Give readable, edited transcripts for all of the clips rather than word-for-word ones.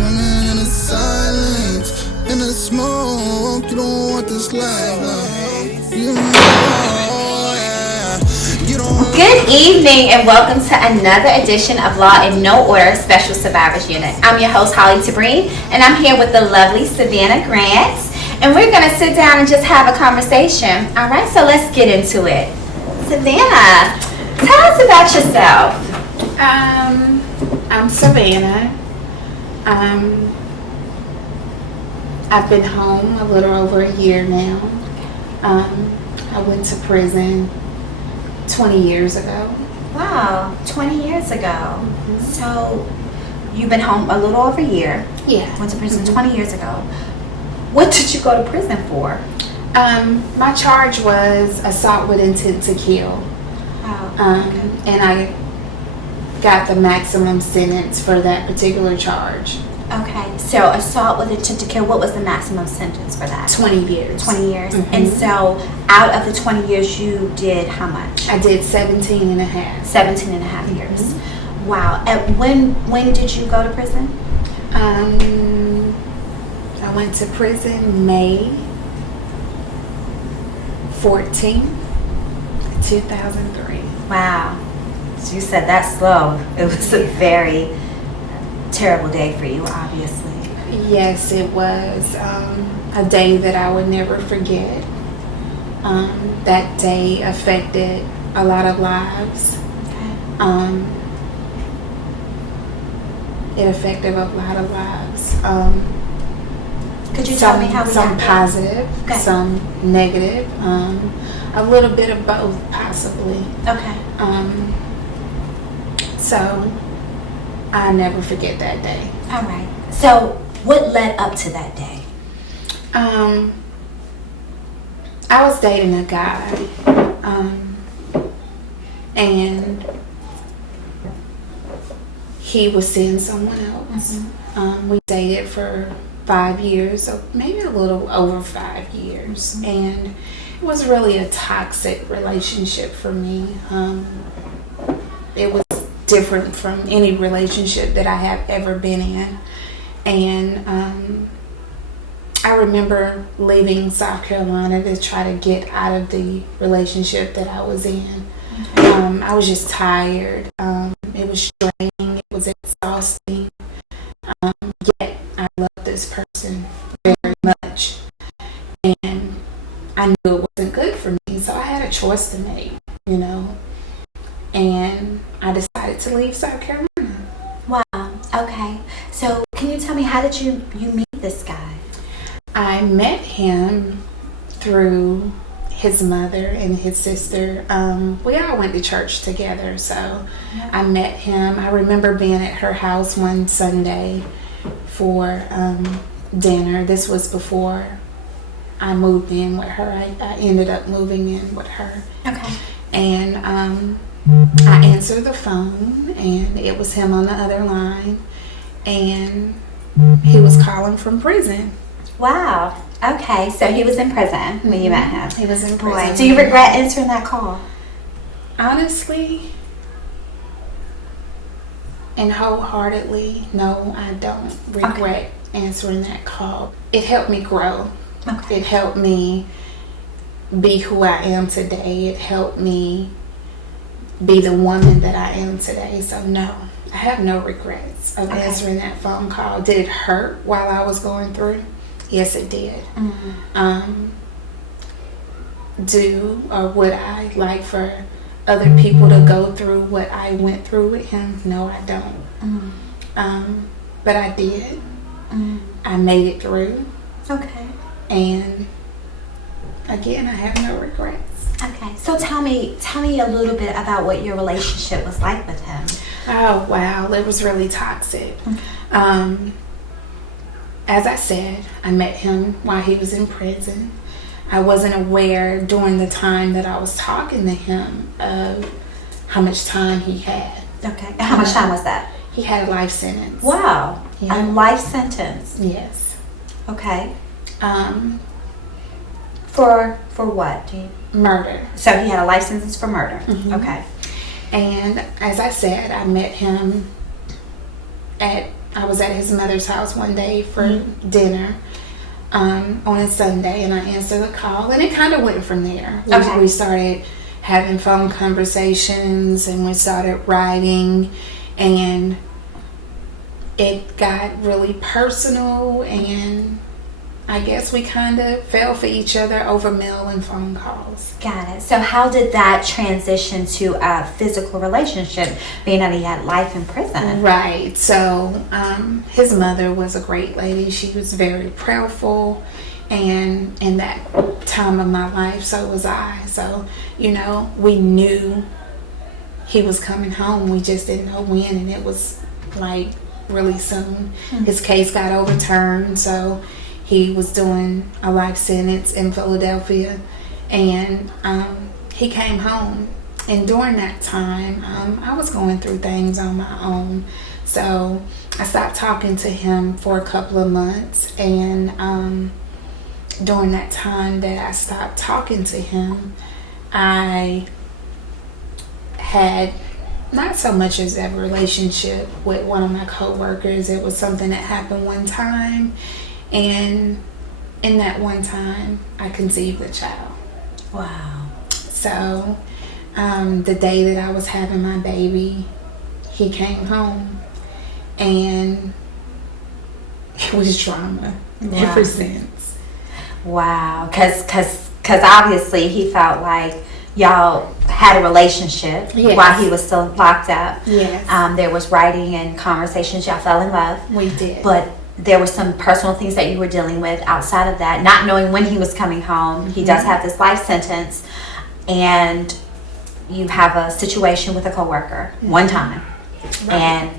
swimming in the silence, in the smoke. You don't want this life, you know, yeah. You don't. Good evening and welcome to another edition of Law in No Order Special Survivors Unit. I'm your host, Holly Tabreen, and I'm here with the lovely Savannah Grant. And we're going to sit down and just have a conversation. All right, so let's get into it. Savannah, tell us about yourself. I'm Savannah. I've been home a little over a year now. I went to prison 20 years ago. Wow, 20 years ago. Mm-hmm. So you've been home a little over a year. Yeah. Went to prison 20 years ago. What did you go to prison for? My charge was assault with intent to kill. Wow. Okay. And I got the maximum sentence for that particular charge. Okay, so assault with intent to kill, what was the maximum sentence for that? 20 years. 20 years. Mm-hmm. And so out of the 20 years, you did how much? I did 17 and a half. 17 and a half years. Wow. And when did you go to prison? I went to prison May 14, 2003. Wow. So you said that slow. It was a very terrible day for you, obviously. Yes, it was a day that I would never forget. That day affected a lot of lives. Okay. It affected a lot of lives. Could you tell me how we some got positive, okay. some negative, a little bit of both, possibly. Okay. So I never forget that day. All right. So what led up to that day? I was dating a guy, and he was seeing someone else. Mm-hmm. We dated for 5 years, so maybe a little over 5 years, mm-hmm. and it was really a toxic relationship for me. It was different from any relationship that I have ever been in, and I remember leaving South Carolina to try to get out of the relationship that I was in. Okay. I was just tired. It was draining. It was exhausting. Yet I loved this person very much, and I knew it wasn't good for me. So I had a choice to make, and I decided to leave South Carolina. Wow. Okay. So can you tell me, how did you meet this guy? I met him through his mother and his sister. We all went to church together, so I met him. I remember being at her house one Sunday for dinner. This was before I moved in with her. I ended up moving in with her. Okay. And I answered the phone, and it was him on the other line, and he was calling from prison. Wow. Okay, so he was in prison when you met him. He was in prison. Boy, do you regret answering that call? Honestly and wholeheartedly, no, I don't regret answering that call. It helped me grow. Okay. It helped me be who I am today. It helped me be the woman that I am today. So no, I have no regrets of answering that phone call. Did it hurt while I was going through? Yes, it did. Mm-hmm. Would I like for other people to go through what I went through with him? No, I don't. Mm-hmm. But I did. Mm-hmm. I made it through. Okay. And again, I have no regrets. Okay. So tell me a little bit about what your relationship was like with him. Oh, wow. It was really toxic. Okay. As I said, I met him while he was in prison. I wasn't aware during the time that I was talking to him of how much time he had. Okay. How much time was that? He had a life sentence. Wow. Yeah. A life sentence. Yes. Okay. For what? Murder. So he had a life sentence for murder. Mm-hmm. Okay. And as I said, I met him at I was at his mother's house one day for dinner on a Sunday, and I answered the call, and it kind of went from there. We started having phone conversations, and we started writing, and it got really personal, and I guess we kind of fell for each other over mail and phone calls. Got it. So how did that transition to a physical relationship, being that he had life in prison? Right. So his mother was a great lady. She was very prayerful, and in that time of my life, so was I. So, you know, we knew he was coming home. We just didn't know when, and it was like really soon. His case got overturned, so he was doing a life sentence in Philadelphia, and he came home. And during that time, I was going through things on my own. So I stopped talking to him for a couple of months, and during that time that I stopped talking to him, I had not so much as a relationship with one of my co-workers. It was something that happened one time, and in that one time, I conceived a child. Wow. So, the day that I was having my baby, he came home, and it was drama ever since. Wow. Because obviously he felt like y'all had a relationship while he was still locked up. Yes. There was writing and conversations. Y'all fell in love. We did. But there were some personal things that you were dealing with outside of that, not knowing when he was coming home. He does have this life sentence, and you have a situation with a coworker one time, and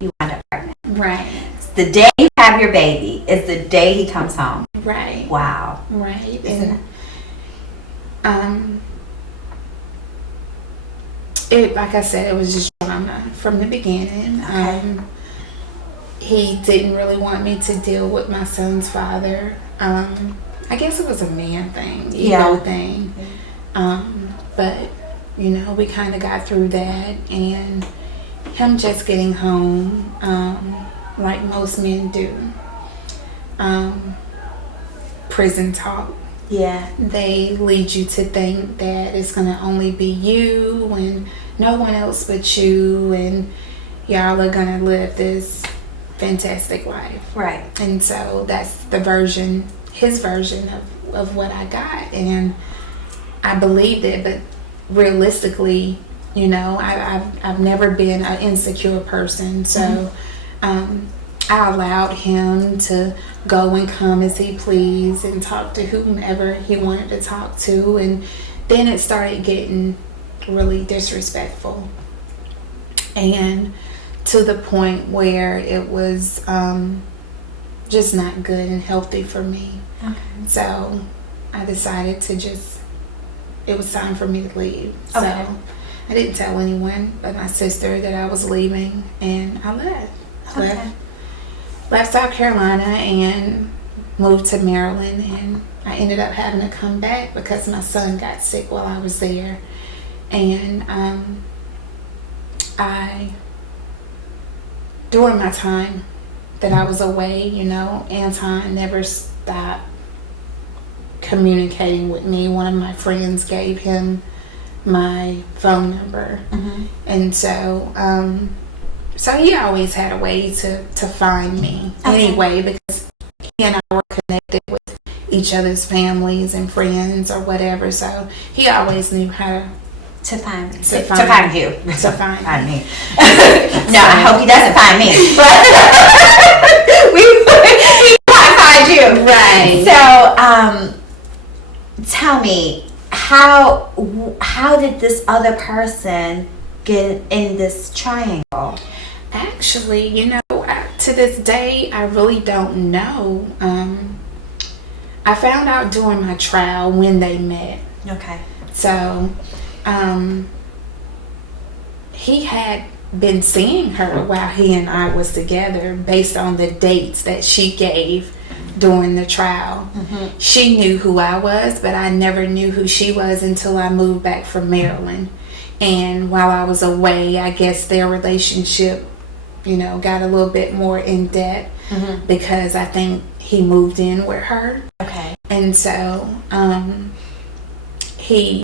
you wind up pregnant. Right. The day you have your baby is the day he comes home. Right. Wow. Right. Isn't And it, like I said, it was just drama from the beginning. Okay. He didn't really want me to deal with my son's father. I guess it was a man thing, ego thing. But, you know, we kind of got through that, and him just getting home, like most men do. Prison talk. Yeah. They lead you to think that it's going to only be you and no one else but you, and y'all are going to live this fantastic life. Right. And so that's his version of what I got, and I believed it. But realistically, you know, I've never been an insecure person, so I allowed him to go and come as he pleased and talk to whomever he wanted to talk to, and then it started getting really disrespectful, and to the point where it was just not good and healthy for me. Okay. So I decided it was time for me to leave. Okay. So I didn't tell anyone but my sister that I was leaving, and I left. Okay. Left South Carolina and moved to Maryland, and I ended up having to come back because my son got sick while I was there. And during my time that I was away, you know, Anton never stopped communicating with me. One of my friends gave him my phone number, and so he always had a way to find me anyway, because he and I were connected with each other's families and friends or whatever, so he always knew how to find me. To find you. To find me. No, I hope he doesn't find me. But we might find you. Right. So, tell me, how did this other person get in this triangle? Actually, you know, to this day, I really don't know. I found out during my trial when they met. Okay. So, he had been seeing her while he and I was together based on the dates that she gave during the trial. She knew who I was, but I never knew who she was until I moved back from Maryland. And while I was away, I guess their relationship got a little bit more in depth because I think he moved in with her. Okay. And so he,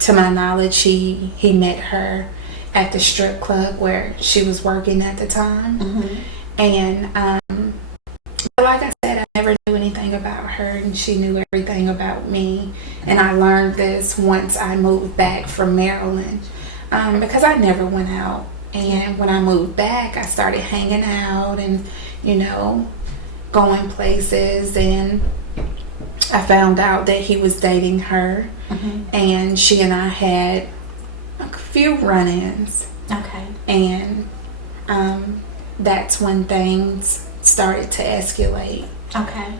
to my knowledge, he met her at the strip club where she was working at the time. And like I said, I never knew anything about her, and she knew everything about me. And I learned this once I moved back from Maryland, because I never went out. And when I moved back, I started hanging out and, going places. And I found out that he was dating her. And she and I had a few run-ins. Okay. And that's when things started to escalate. Okay.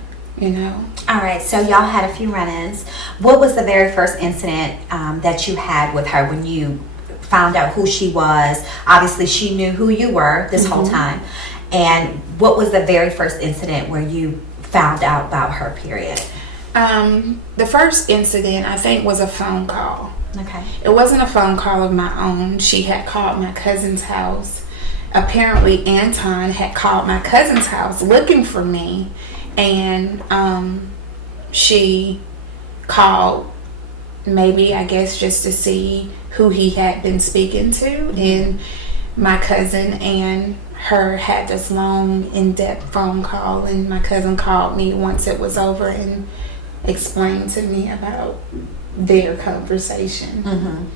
All right, so y'all had a few run-ins. What was the very first incident that you had with her when you found out who she was? Obviously, she knew who you were this whole time. And what was the very first incident where you found out about her, period? The first incident, I think, was a phone call. Okay. It wasn't a phone call of my own. She had called my cousin's house. Apparently, Anton had called my cousin's house looking for me. And she called, maybe, I guess, just to see who he had been speaking to. And my cousin and her had this long, in-depth phone call. And my cousin called me once it was over and explained to me about their conversation.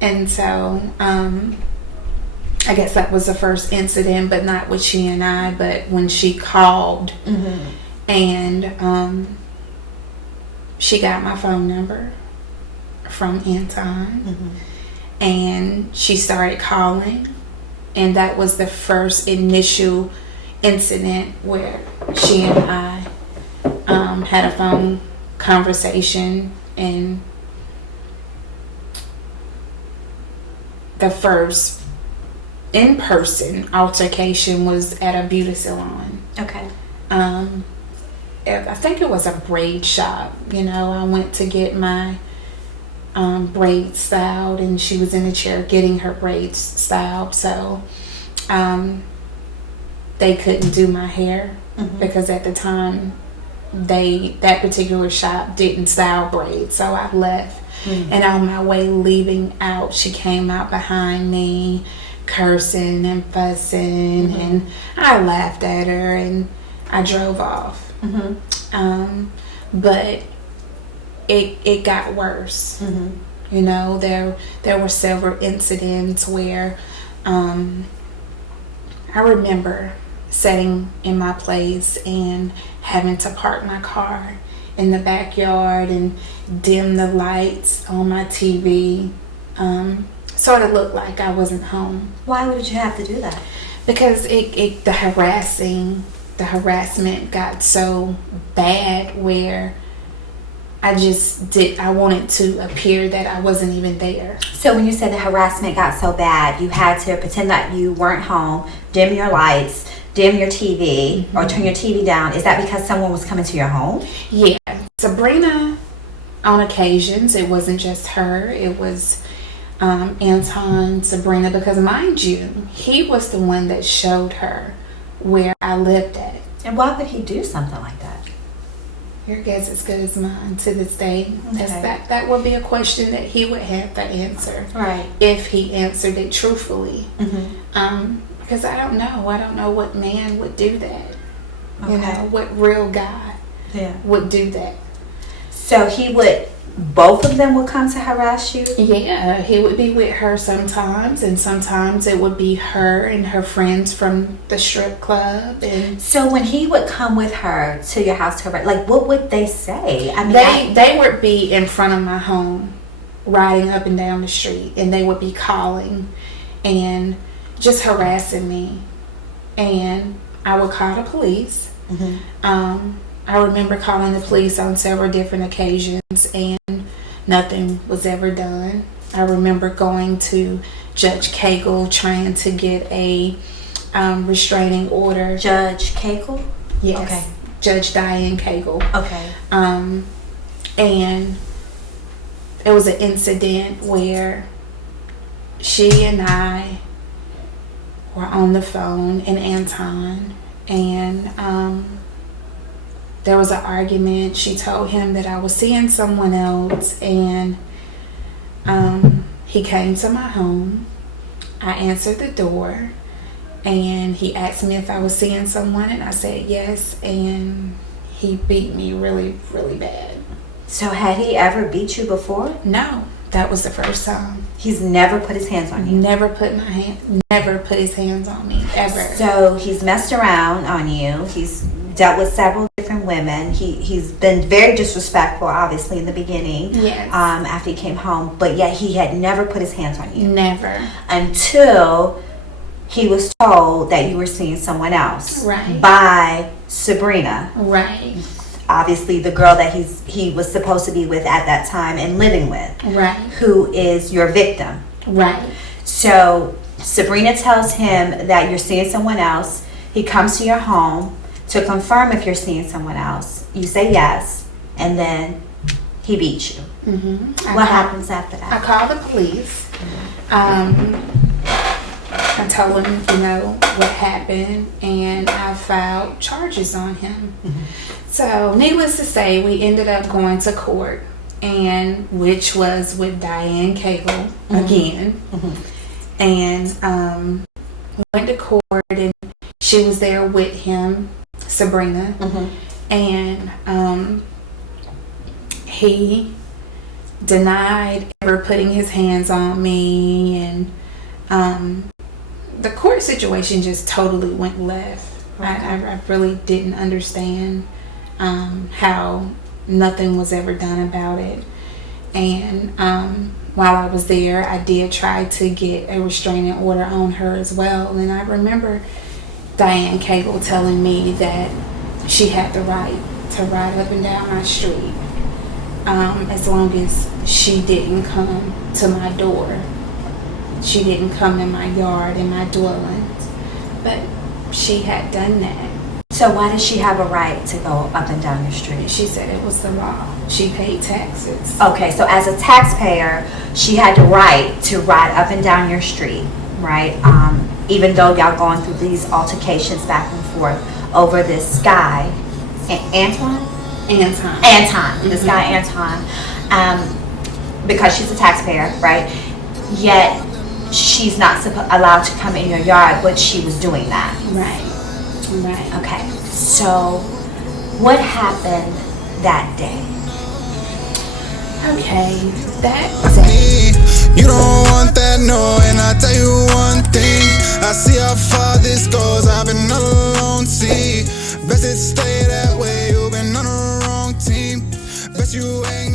And so I guess that was the first incident, but not with she and I, but when she called. And she got my phone number from Anton. And she started calling, and that was the first initial incident where she and I had a phone conversation. And the first in-person altercation was at a beauty salon. Okay. I think it was a braid shop. I went to get my braids styled, and she was in the chair getting her braids styled. So they couldn't do my hair because at the time that particular shop didn't style braids. So I left. And on my way leaving out, she came out behind me cursing and fussing, and I laughed at her and I drove off. But it got worse. There were several incidents where I remember sitting in my place and having to park my car in the backyard and dim the lights on my TV. Sort of looked like I wasn't home. Why would you have to do that? Because the harassment got so bad where I wanted to appear that I wasn't even there. So when you said the harassment got so bad, you had to pretend that you weren't home, dim your lights, dim your TV, or turn your TV down. Is that because someone was coming to your home? Yeah. Sabrina, on occasions, it wasn't just her, it was Anton, Sabrina, because mind you, he was the one that showed her where I lived at. And why would he do something like that? Your guess is as good as mine to this day. Okay. That would be a question that he would have to answer. Right. If he answered it truthfully. Because I don't know what man would do that. Okay. What real guy would do that. So both of them would come to harass you? Yeah, he would be with her sometimes, and sometimes it would be her and her friends from the strip club. And so when he would come with her to your house to harass, what would they say? I mean, they would be in front of my home, riding up and down the street, and they would be calling and just harassing me, and I would call the police. I remember calling the police on several different occasions, and nothing was ever done. I remember going to Judge Cagle trying to get a restraining order. Judge Cagle? Yes. Okay. Judge Diane Cagle. Okay. And there was an incident where she and I were on the phone, and Anton, and there was an argument. She told him that I was seeing someone else, and he came to my home. I answered the door, and he asked me if I was seeing someone, and I said yes, and he beat me really, really bad. So had he ever beat you before? No, that was the first time. He's never put his hands on you? Never put his hands on me, ever. So he's messed around on you. He's dealt with several different women. He's been very disrespectful, obviously, in the beginning. Yes. After he came home. But yet he had never put his hands on you. Never. Until he was told that you were seeing someone else. Right. By Sabrina. Right. Obviously the girl that he was supposed to be with at that time and living with. Right. Who is your victim. Right. So Sabrina tells him that you're seeing someone else. He comes to your home to confirm if you're seeing someone else. You say yes, and then he beats you. Mm-hmm. What happens after that? I called the police. I told him, what happened, and I filed charges on him. Mm-hmm. So, needless to say, we ended up going to court, and which was with Diane Cable again. Mm-hmm. And we went to court, and she was there with him, Sabrina, and he denied ever putting his hands on me, and the court situation just totally went left. Okay. I really didn't understand how nothing was ever done about it. And while I was there, I did try to get a restraining order on her as well. And I remember Diane Cable telling me that she had the right to ride up and down my street as long as she didn't come to my door. She didn't come in my yard, in my dwellings. But she had done that. So why does she have a right to go up and down your street? She said it was the law. She paid taxes. Okay, so as a taxpayer, she had the right to ride up and down your street, right? Even though y'all going through these altercations back and forth over this guy, Anton. This guy Anton, because she's a taxpayer, right? Yet she's not allowed to come in your yard, but she was doing that. Right. Okay. So, what happened that day? Okay, that day. You don't want that, no, and I tell you one thing. I see how far this goes, I've been alone, see. Best it stay that way, you've been on the wrong team. Best you ain't